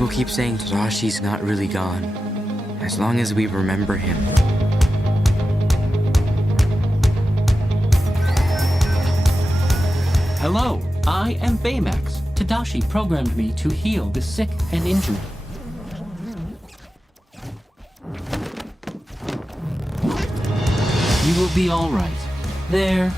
People keep saying Tadashi's not really gone, as long as we remember him. Hello, I am Baymax. Tadashi programmed me to heal the sick and injured. You will be all right. There.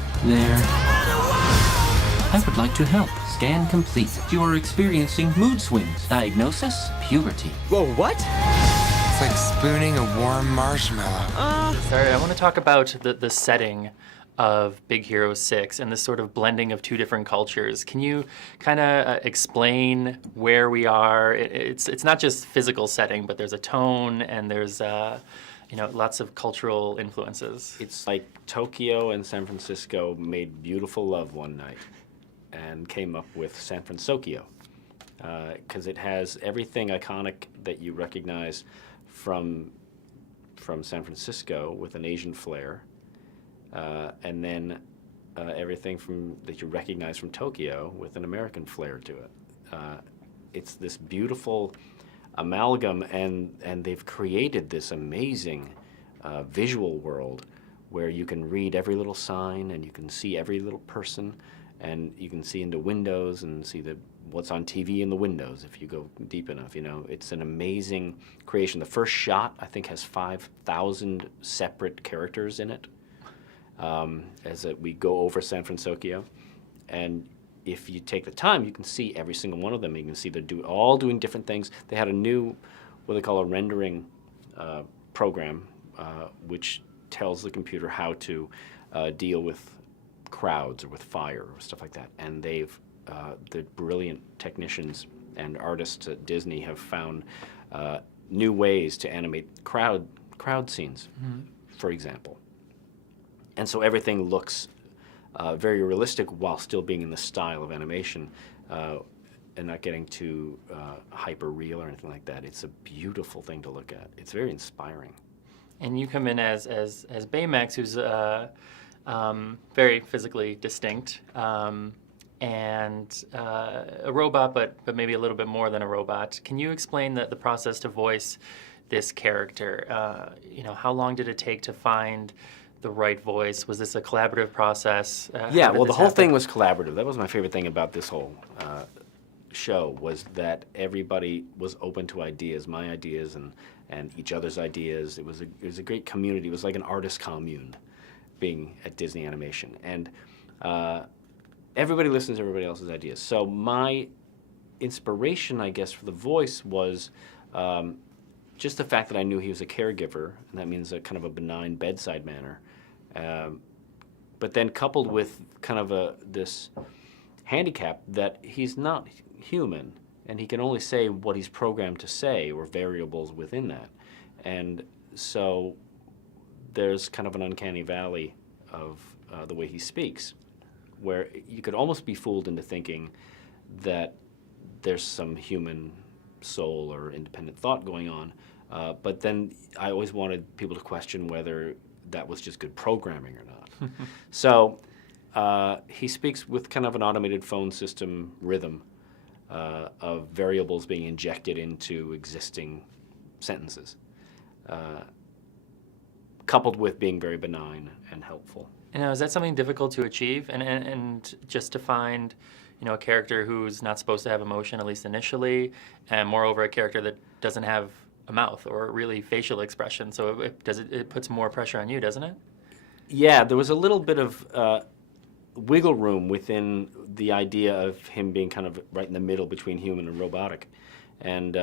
I would like to help. Scan complete. You are experiencing mood swings. Diagnosis, puberty. Whoa, what? It's like spooning a warm marshmallow. Sorry, I want to talk about the setting of Big Hero 6 and this sort of blending of two different cultures. Can you kind of explain where we are? It's not just physical setting, but there's a tone and there's lots of cultural influences. It's like Tokyo and San Francisco made beautiful love one night and came up with San Fransokyo, because it has everything iconic that you recognize from San Francisco with an Asian flair, and then everything that you recognize from Tokyo with an American flair to it. It's this beautiful amalgam, and they've created this amazing visual world where you can read every little sign and you can see every little person, and you can see into windows and see what's on TV in the windows if you go deep enough. It's an amazing creation. The first shot, I think, has 5,000 separate characters in it as we go over San Fransokyo. And if you take the time, you can see every single one of them. You can see they're all doing different things. They had a new, what they call a rendering program, which tells the computer how to deal with crowds or with fire or stuff like that. And the brilliant technicians and artists at Disney have found new ways to animate crowd scenes, for example. And so everything looks very realistic while still being in the style of animation and not getting too hyper real or anything like that. It's a beautiful thing to look at. It's very inspiring. And you come in as Baymax, who's very physically distinct, and a robot, but maybe a little bit more than a robot. Can you explain the process to voice this character? How long did it take to find the right voice? Was this a collaborative process? Yeah, well, the whole thing was collaborative. That was my favorite thing about this whole show, was that everybody was open to ideas, my ideas and each other's ideas. It was a great community. It was like an artist commune being at Disney Animation. And everybody listens to everybody else's ideas. So my inspiration, I guess, for the voice was just the fact that I knew he was a caregiver, and that means a kind of a benign bedside manner. But then coupled with kind of this handicap that he's not human, and he can only say what he's programmed to say, or variables within that. And so there's kind of an uncanny valley of the way he speaks, where you could almost be fooled into thinking that there's some human soul or independent thought going on. But then I always wanted people to question whether that was just good programming or not. So he speaks with kind of an automated phone system rhythm of variables being injected into existing sentences, coupled with being very benign and helpful. And is that something difficult to achieve? And just to find, a character who's not supposed to have emotion, at least initially, and moreover a character that doesn't have a mouth or really facial expression. So it puts more pressure on you, doesn't it? Yeah, there was a little bit of wiggle room within the idea of him being kind of right in the middle between human and robotic, and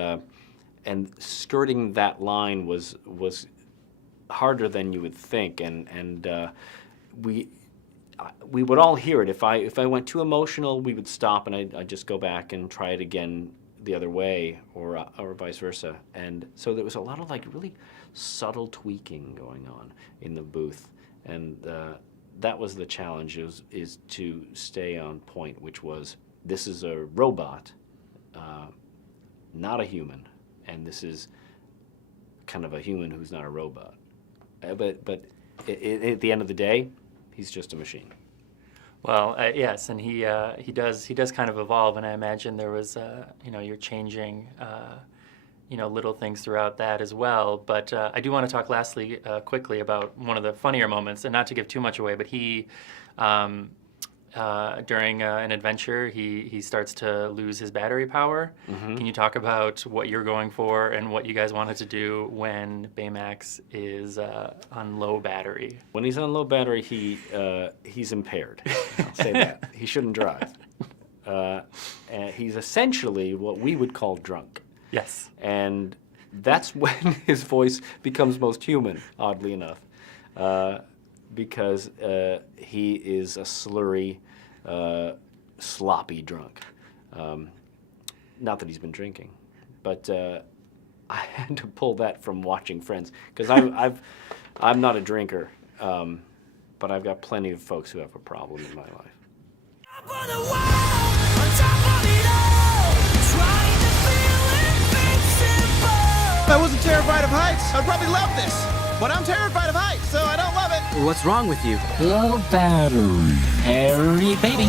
skirting that line was harder than you would think, and we would all hear it. If I went too emotional, we would stop, and I'd just go back and try it again the other way, or vice versa. And so there was a lot of really subtle tweaking going on in the booth, and that was the challenge, is to stay on point, which was, this is a robot, not a human, and this is kind of a human who's not a robot. But at the end of the day, he's just a machine. Well, yes, and he does kind of evolve, and I imagine there was you're changing little things throughout that as well. But I do want to talk lastly quickly about one of the funnier moments, and not to give too much away, but he. During an adventure, he starts to lose his battery power. Can you talk about what you're going for and what you guys wanted to do when Baymax is on low battery? When he's on low battery, he's impaired. I'll say that. He shouldn't drive. And he's essentially what we would call drunk. Yes. And that's when his voice becomes most human, oddly enough. Because he is a slurry, sloppy drunk. Not that he's been drinking, but I had to pull that from watching Friends because I'm not a drinker, but I've got plenty of folks who have a problem in my life. If I wasn't terrified of heights, I'd probably love this. But I'm terrified of heights, so I don't love it. What's wrong with you? Low battery. Harry, baby.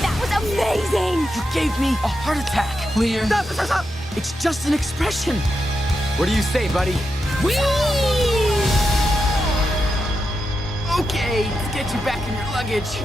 That was amazing! You gave me a heart attack. Clear. Stop. It's just an expression. What do you say, buddy? Whee! Okay, let's get you back in your luggage.